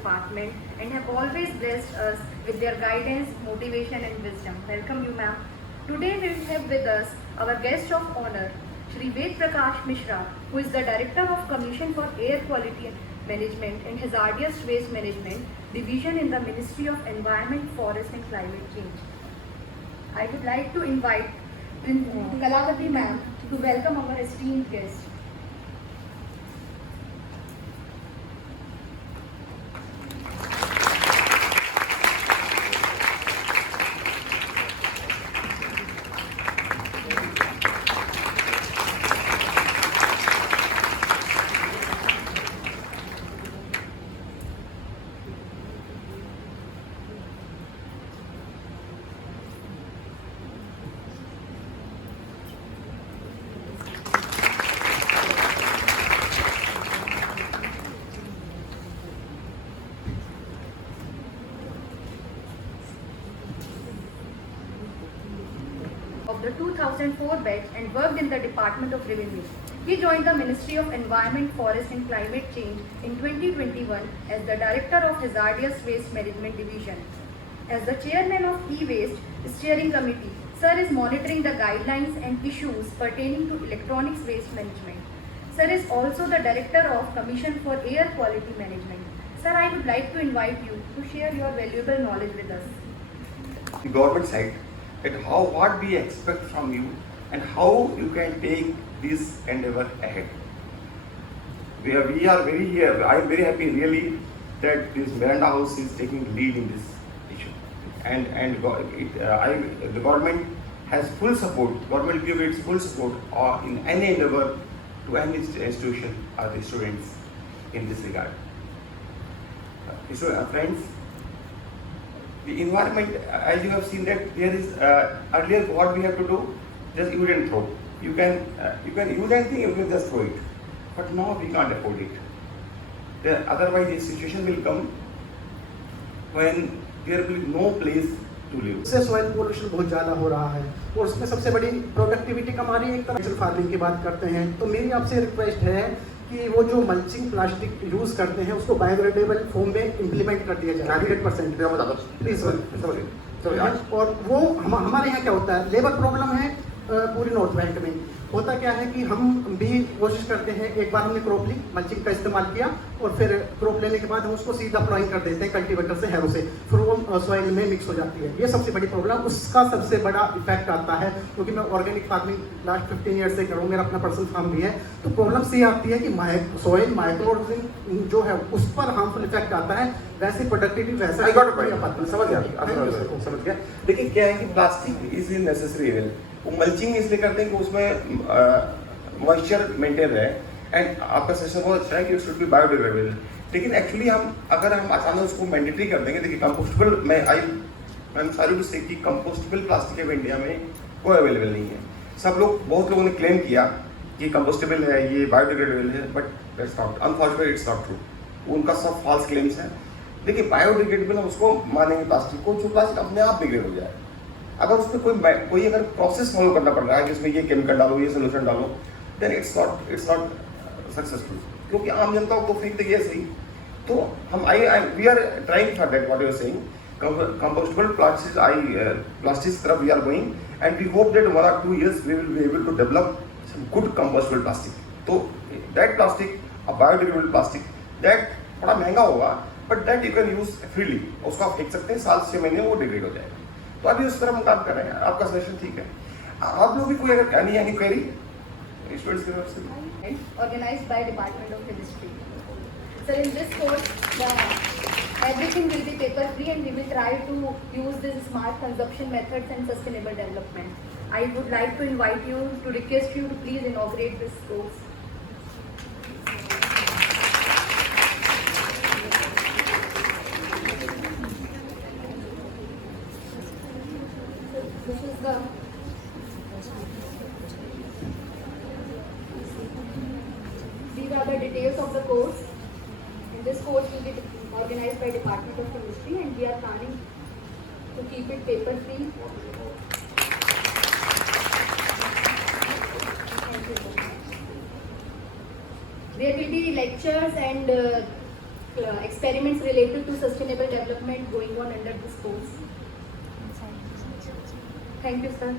department and have always blessed us with their guidance, motivation and wisdom. Welcome you, ma'am. Today we have with us our guest of honor, Shri Ved Prakash Mishra, who is the Director of Commission for Air Quality Management and Hazardous Waste Management Division in the Ministry of Environment, Forest and Climate Change. I would like to invite Kalakati ma'am to welcome our esteemed guest. Of the 2004 batch and worked in the Department of Revenue. He joined the Ministry of Environment, Forest and Climate Change in 2021 as the Director of Hazardous Waste Management Division. As the Chairman of E-Waste Steering Committee, Sir is monitoring the guidelines and issues pertaining to electronics waste management. Sir is also the Director of Commission for Air Quality Management. Sir, I would like to invite you to share your valuable knowledge with us. The government side, that what we expect from you and how you can take this endeavor ahead. We are very here. I am very happy really that this Miranda House is taking lead in this issue, and the government has full support. Government give its full support in any endeavor to any institution or the students in this regard. So friends, the environment, as you have seen that there is earlier what we have to do, just use and throw. You can use anything, you can just throw it. But now we can't afford it. Otherwise, this situation will come when there will be no place to live. इससे soil pollution बहुत ज़्यादा हो रहा है और उसमें सबसे बड़ी प्रोडक्टिविटी कमानी एक तरह फार्मिंग की बात करते हैं, तो मेरी आपसे रिक्वेस्ट है कि वो जो मल्चिंग प्लास्टिक यूज करते हैं उसको बायोडिग्रेडेबल फॉर्म में इम्प्लीमेंट कर दिया जाए 100%। Please sir. और वो हमारे यहाँ क्या होता है, लेबर प्रॉब्लम है पूरी नॉर्थ बैंक में। होता क्या है कि हम भी कोशिश करते हैं, एक बार हमने क्रॉप ली, मल्चिंग का इस्तेमाल किया और फिर क्रॉप लेने के बाद हम उसको सीधा प्लॉइंग कर देते हैं कल्टीवेटर से, हैरो से, फिर वो सॉइल में मिक्स हो जाती है। ये सबसे बड़ी प्रॉब्लम, उसका सबसे बड़ा इफेक्ट आता है। क्योंकि मैं ऑर्गेनिक फार्मिंग लास्ट 15 ईयर से कर रहा हूँ, मेरा अपना पर्सनल फार्म भी है, तो प्रॉब्लम से आती है कि सॉइल माइक्रोऑर्गेनिज्म जो है उस पर हार्मफुल इफेक्ट आता है। वैसे प्रोडक्टिविटी वैसा समझ गया। लेकिन क्या है कि plastic is unnecessary even, वो मल्चिंग इसलिए करते हैं कि उसमें मॉइस्चर मेंटेन रहे, एंड आपका सजेशन बहुत अच्छा है कि शुड बी बायोडिग्रेडेबल। लेकिन एक्चुअली अगर हम अचानक उसको मैंडेटरी कर देंगे, देखिए compostable, I am sorry to say कि कंपोस्टेबल प्लास्टिक अब इंडिया में कोई अवेलेबल नहीं है। बहुत लोगों ने क्लेम किया कि कंपोस्टेबल है, ये बायोडिग्रेडेबल है, but that's not, unfortunately it's not true. उनका सब फॉल्स क्लेम्स हैं। देखिए बायोडिग्रेडेबल हम उसको मानेंगे प्लास्टिक को जो प्लास्टिक अपने आप डिग्रेड हो जाए। अगर उसमें कोई अगर प्रोसेस फॉलो करना पड़ रहा है कि इसमें ये केमिकल डालो, ये सोल्यूशन डालो, देन इट्स नॉट सक्सेसफुल, क्योंकि आम जनता को फेंक देगी ऐसे ही। तो हम we are trying for that what you are saying, compostable plastics तरफ we are going, and we hope that 1 or 2 years we will be able to develop some good compostable plastic. तो that plastic, a biodegradable plastic, that थोड़ा महंगा होगा, but that you can use freely. उसको आप फेंक सकते हैं, 6 महीने वो डिग्रेड हो जाएगा। तो अभी उस तरह हम काम कर रहे हैं। आपका सजेशन ठीक है। आप लोग भी कोई अगर any query स्टूडेंट्स की तरफ से, Organized by Department of Chemistry. Sir, in this course, everything will be paper free and we will try to use this smart consumption methods and sustainable development. I would like to invite you to request you to please inaugurate this course. This is these are the details of the course. And this course will be organized by Department of Chemistry and we are planning to keep it paper free. There will be lectures and experiments related to sustainable development going on under this course. Thank you, sir.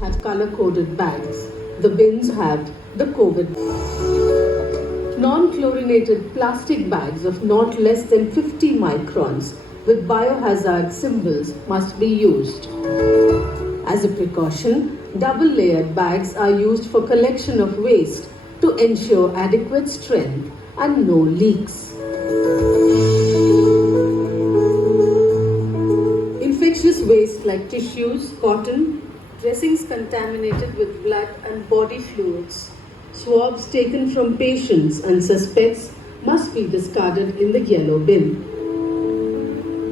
Have color-coded bags. The bins have the COVID. Non-chlorinated plastic bags of not less than 50 microns with biohazard symbols must be used. As a precaution, double-layered bags are used for collection of waste to ensure adequate strength and no leaks. Infectious waste like tissues, cotton, dressings contaminated with blood and body fluids, swabs taken from patients and suspects must be discarded in the yellow bin.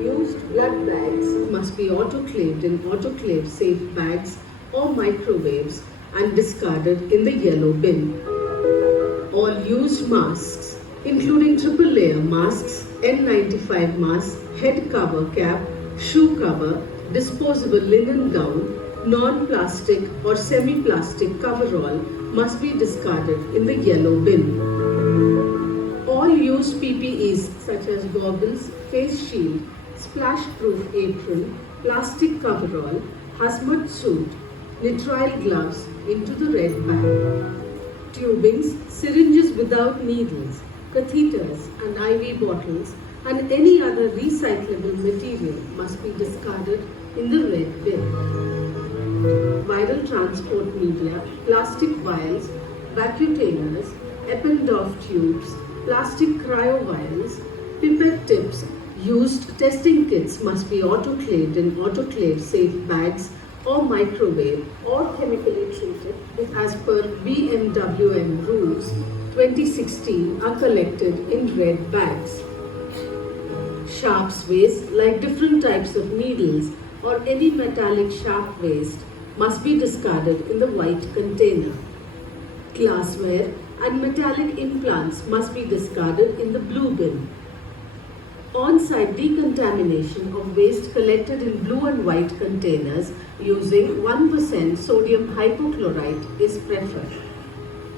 Used blood bags must be autoclaved in autoclave-safe bags or microwaves and discarded in the yellow bin. All used masks, including triple-layer masks, N95 mask, head cover cap, shoe cover, disposable linen gown, non-plastic or semi-plastic coverall must be discarded in the yellow bin. All used PPEs such as goggles, face shield, splash-proof apron, plastic coverall, hazmat suit, nitrile gloves into the red bag. Tubings, syringes without needles, catheters and IV bottles and any other recyclable material must be discarded in the red bin. Viral transport media, plastic vials, vacutainers, Eppendorf tubes, plastic cryo vials, pipette tips, used testing kits must be autoclaved in autoclave-safe bags or microwave or chemically treated as per BMWM rules 2016 are collected in red bags. Sharps waste like different types of needles or any metallic sharp waste must be discarded in the white container. Glassware and metallic implants must be discarded in the blue bin. On-site decontamination of waste collected in blue and white containers using 1% sodium hypochlorite is preferred.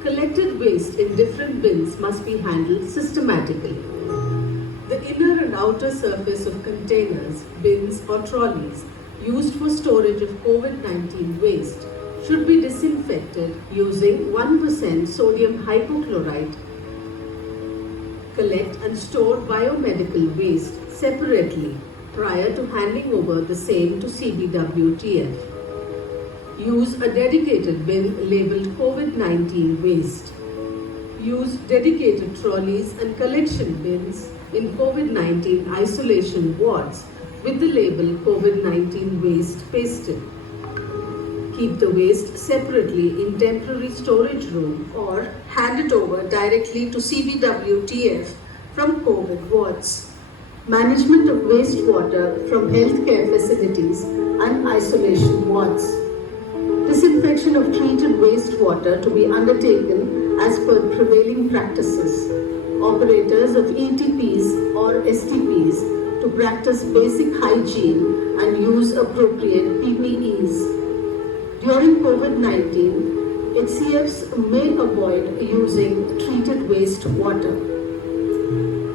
Collected waste in different bins must be handled systematically. The inner and outer surface of containers, bins or trolleys used for storage of COVID-19 waste should be disinfected using 1% sodium hypochlorite. Collect and store biomedical waste separately prior to handing over the same to CBWTF. Use a dedicated bin labeled COVID-19 waste. Use dedicated trolleys and collection bins in COVID-19 isolation wards with the label COVID-19 waste pasted. Keep the waste separately in temporary storage room or hand it over directly to CBWTF from COVID wards. Management of wastewater from healthcare facilities and isolation wards. Disinfection of treated wastewater to be undertaken as per prevailing practices. Operators of ETPs or STPs to practice basic hygiene and use appropriate PPEs. During COVID-19, HCFs may avoid using treated waste water.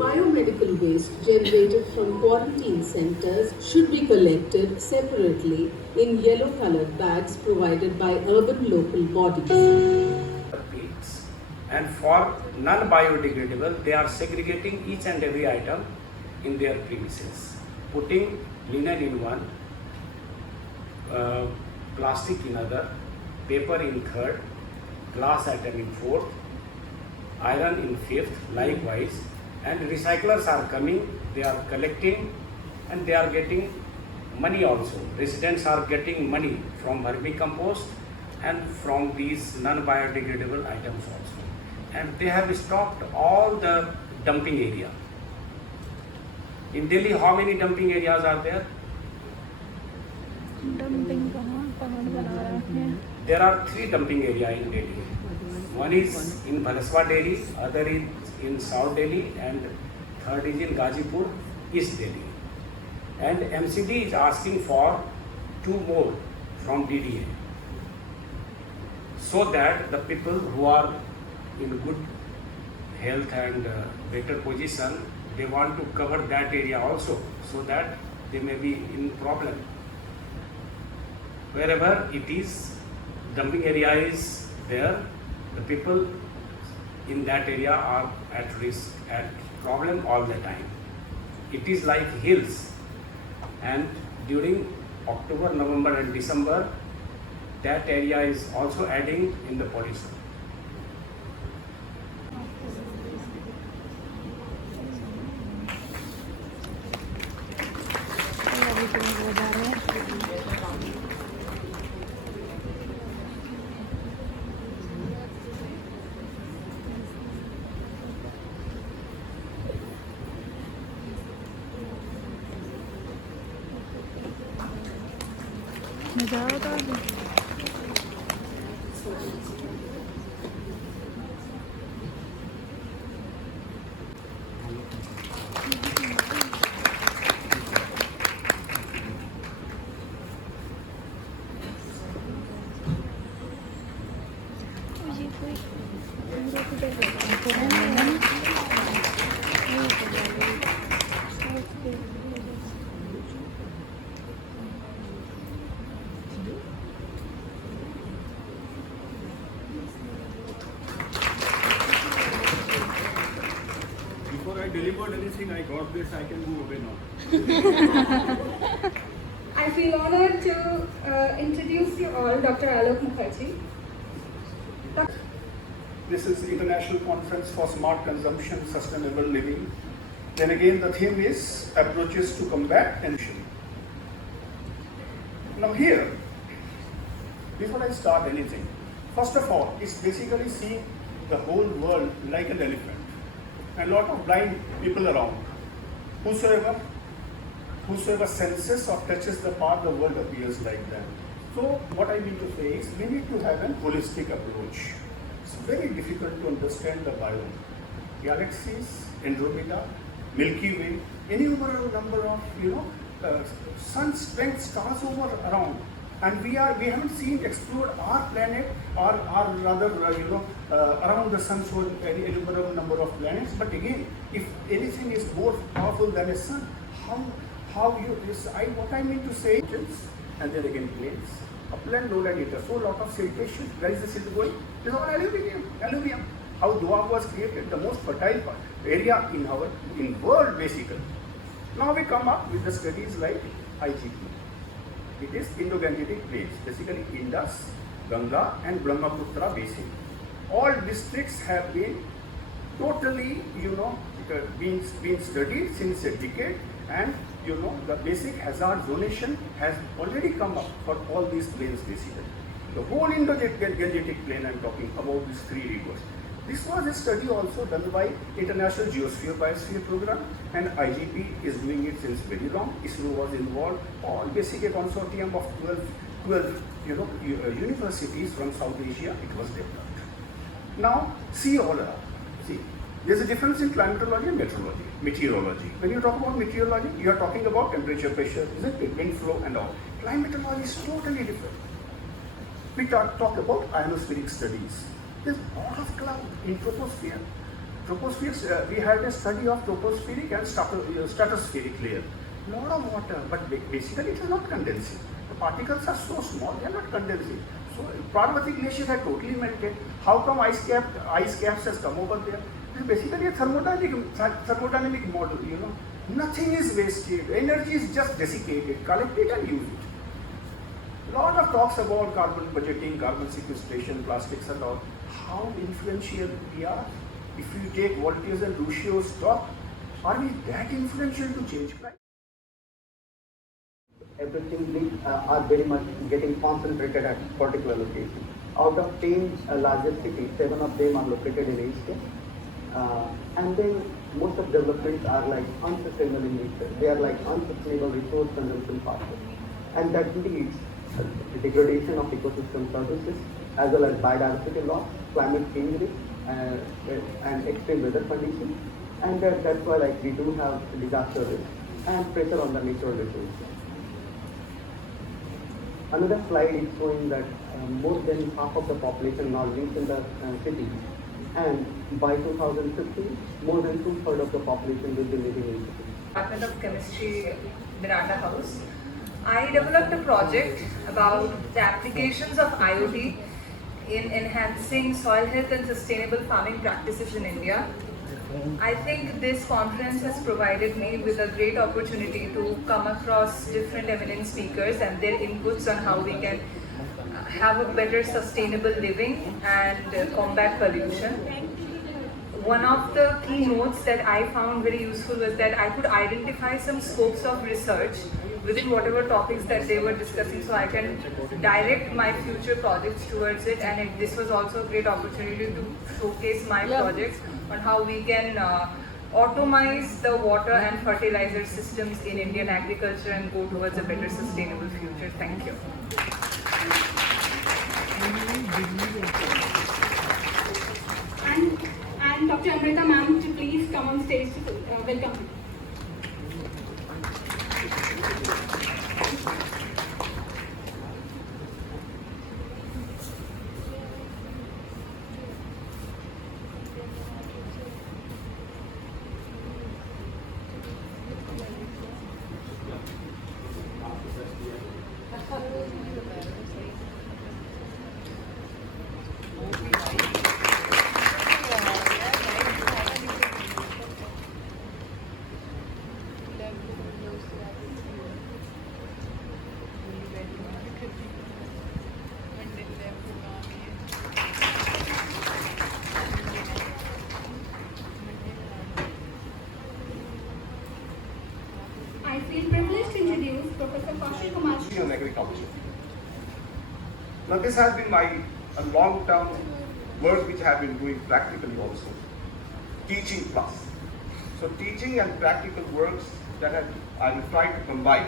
Biomedical waste generated from quarantine centers should be collected separately in yellow-colored bags provided by urban local bodies. And for non-biodegradable, they are segregating each and every item in their premises, putting linen in one, plastic in other, paper in third, glass atom in fourth, iron in fifth, likewise, and recyclers are coming, they are collecting and they are getting money also. Residents are getting money from vermicompost and from these non-biodegradable items also. And they have stopped all the dumping area. In Delhi, how many dumping areas are there? There are 3 dumping areas in Delhi. One is in Bhalaswa, Delhi, other is in South Delhi, and third is in Gazipur, East Delhi. And MCD is asking for 2 more from DDA, so that the people who are in good health and better position, they want to cover that area also, so that they may be in problem. Wherever it is, dumping area is there, the people in that area are at risk, at problem all the time. It is like hills, and during October, November and December, that area is also adding in the pollution. Before I delivered anything, I got this, I can move away now. I feel honored to introduce you all Dr. Alok Mukherjee. This is the International Conference for Smart Consumption, Sustainable Living. Then again, the theme is approaches to combat emission. Now here, before I start anything, first of all, it's basically see the whole world like an elephant. And a lot of blind people around. Whosoever senses or touches the part, the world appears like that. So what I mean to say is we need to have an holistic approach. It's very difficult to understand the biome. Galaxies, Andromeda, Milky Way, innumerable number of sun-strength stars over around, and we haven't seen explored our planet or rather around the sun, so any innumerable number of planets. But again, if anything is more powerful than a sun, how you decide? What I mean to say, and then again planes, upland, lowland, ether. So a lot of siltation. Where is the silt going? It is all aluminium. How Dua was created, the most fertile area in world basically. Now we come up with the studies like IGP. It is Indo-Gangetic plains, basically Indus, Ganga and Brahmaputra basin. All districts have been totally, been studied since a decade, and the basic hazard zonation has already come up for all these plains basically. The whole Indo-Gangetic plain, I'm talking about these three rivers. This was a study also done by International Geosphere Biosphere Program, and IGP is doing it since very long. ISRO was involved. All basically a consortium of 12 universities from South Asia. It was developed. Now see all around. See, there's a difference in climatology and meteorology. When you talk about meteorology, you are talking about temperature, pressure, isn't it? Wind flow and all. Climatology is totally different. We talk about ionospheric studies. There's a lot of cloud in troposphere. We had a study of tropospheric and stratospheric layer. A lot of water, but basically it is not condensing. The particles are so small, they are not condensing. So Parvati Glacier had totally melted. How come ice caps has come over there? It is basically a thermodynamic model, Nothing is wasted. Energy is just desiccated, collected and used. Lot of talks about carbon budgeting, carbon sequestration, plastics and all. How influential we are. If you take Voltaire's and Rousseau's talk, are we that influential to change climate? Everything are very much getting concentrated at particular location. Out of 10 largest cities, 7 of them are located in Asia. And then most of developments are like unsustainable in nature. They are like unsustainable resource consumption pathways. And that leads the degradation of ecosystem services as well as biodiversity loss, climate change risk, and extreme weather conditions. And that's why we do have disaster risk and pressure on the natural resources. Another slide is showing that more than half of the population now lives in the cities, and by 2050, more than 2/3 of the population will be living in cities. Department of Chemistry, Miranda House. I developed a project about the applications of IoT in enhancing soil health and sustainable farming practices in India. I think this conference has provided me with a great opportunity to come across different eminent speakers and their inputs on how we can have a better sustainable living and combat pollution. One of the keynotes that I found very useful was that I could identify some scopes of research within whatever topics that they were discussing, so I can direct my future projects towards it. And this was also a great opportunity to showcase my projects on how we can automize the water and fertilizer systems in Indian agriculture and go towards a better sustainable future. Thank you. And Dr. Amrita ma'am to please come on stage to welcome. I feel privileged to introduce Professor Kaushik Kumar. On agriculture. Now this has been my long-term work which I have been doing practically also. Teaching plus. So teaching and practical works that I will try to combine.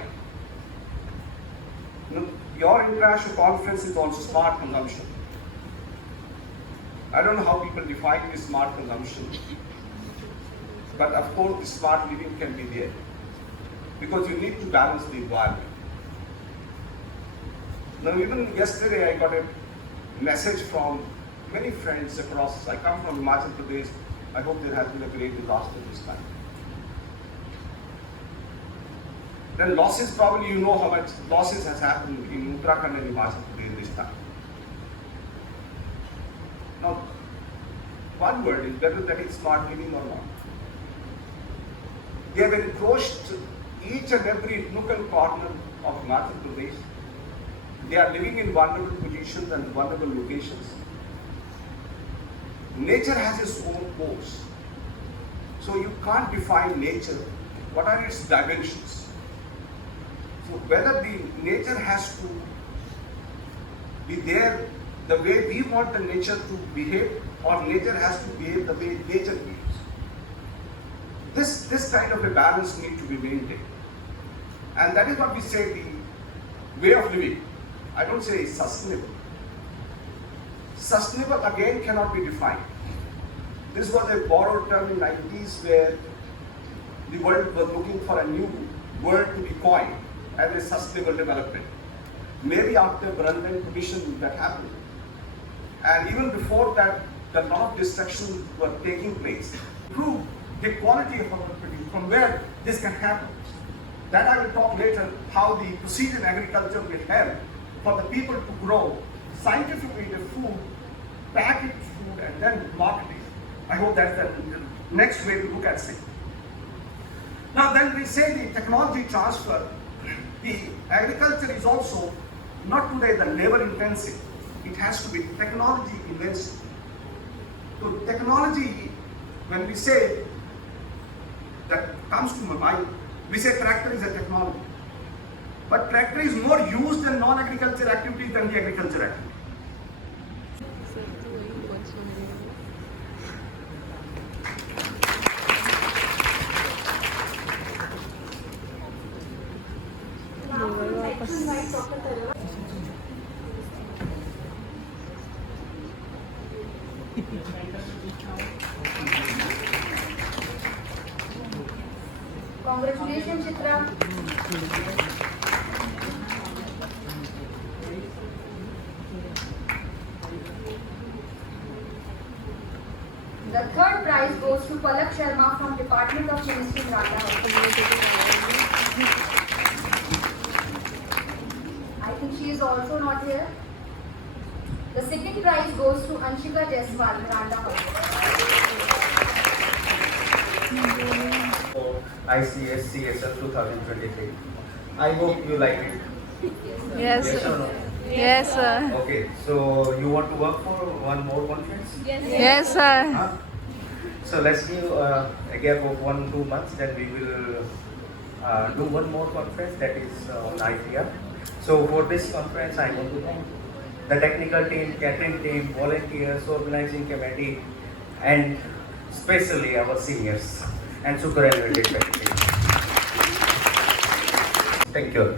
Now, your international conference is on smart consumption. I don't know how people define this smart consumption, but of course smart living can be there, because you need to balance the environment. Now even yesterday I got a message from many friends across. I come from Himachal Pradesh. I hope there has been a great disaster this time. Then losses, probably you know how much losses has happened in Uttarakhand and Himachal Pradesh this time. Now, one word is whether that is smart living or not. They have encroached each and every nook and corner of Himachal Pradesh. They are living in vulnerable positions and vulnerable locations. Nature has its own course. So you can't define nature. What are its dimensions? So whether the nature has to be there the way we want the nature to behave, or nature has to behave the way nature behaves. This kind of a balance needs to be maintained. And that is what we say the way of living. I don't say sustainable. Sustainable again cannot be defined. This was a borrowed term in 90s where the world was looking for a new word to be coined as a sustainable development. Maybe after Miranda Commission that happened. And even before that, a lot of destruction were taking place. Prove the quality of our produce, from where this can happen. That I will talk later, how the precision agriculture will help for the people to grow scientifically the food, packaged food, and then market it. I hope that's the next way to look at things. Now then we say the technology transfer, the agriculture is also not today the labor intensive. It has to be technology intensive. So technology, when we say, that comes to my mind, we say tractor is a technology. But tractor is more used in non-agriculture activities than the agriculture activity. Congratulations, Chitra. The third prize goes to Palak Sharma from Department of Ministry, Miranda House. I think she is also not here. The second prize goes to Anshika Jaiswal, Miranda House. ICS CSL 2023. I hope you like it. Yes. Yes or no? Yes, sir. Okay, so you want to work for one more conference? Yes, sir. Huh? So let's give a gap of 1-2 months, then we will do one more conference, that is on ITR. So for this conference, I want to thank the technical team, catering team, volunteers, organizing committee, and especially our seniors and superannuated faculty. Thank you.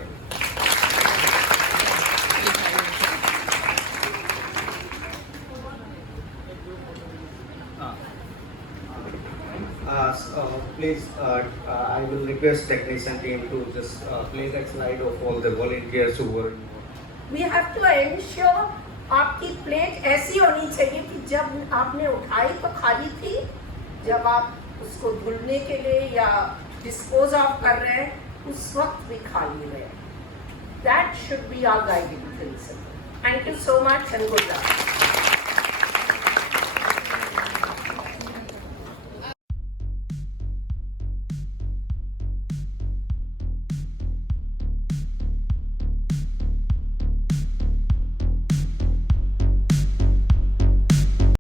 Please, I will request technician team to just play that slide of all the volunteers who were involved. We have to ensure आपकी plate ऐसी होनी चाहिए कि जब आपने उठाई तो खाली थी, जब आप उसको धुलने के लिए या डिस्पोज ऑफ कर रहे हैं उस वक्त भी खाली रहे. That should be our guiding principle. Thank you so much and good luck.